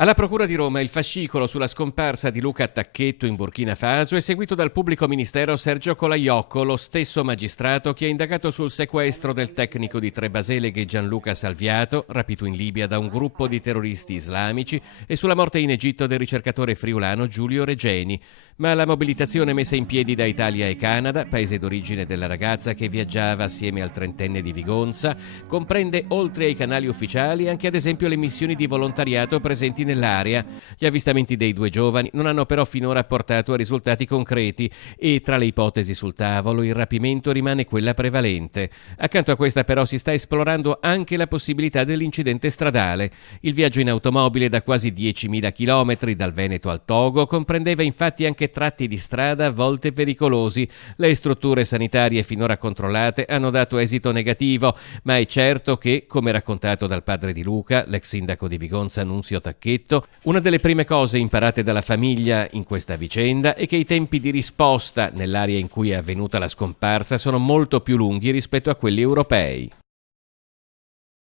Alla Procura di Roma il fascicolo sulla scomparsa di Luca Tacchetto in Burkina Faso è seguito dal pubblico ministero Sergio Colaiocco, lo stesso magistrato che ha indagato sul sequestro del tecnico di Trebaseleghe Gianluca Salviato, rapito in Libia da un gruppo di terroristi islamici, e sulla morte in Egitto del ricercatore friulano Giulio Regeni. Ma la mobilitazione messa in piedi da Italia e Canada, paese d'origine della ragazza che viaggiava assieme al trentenne di Vigonza, comprende oltre ai canali ufficiali anche ad esempio le missioni di volontariato presenti nell'area. Gli avvistamenti dei due giovani non hanno però finora portato a risultati concreti e tra le ipotesi sul tavolo il rapimento rimane quella prevalente. Accanto a questa però si sta esplorando anche la possibilità dell'incidente stradale. Il viaggio in automobile da quasi 10.000 chilometri dal Veneto al Togo comprendeva infatti anche tratti di strada a volte pericolosi. Le strutture sanitarie finora controllate hanno dato esito negativo, ma è certo che, come raccontato dal padre di Luca, l'ex sindaco di Vigonza Nunzio Tacchetto, una delle prime cose imparate dalla famiglia in questa vicenda è che i tempi di risposta nell'area in cui è avvenuta la scomparsa sono molto più lunghi rispetto a quelli europei.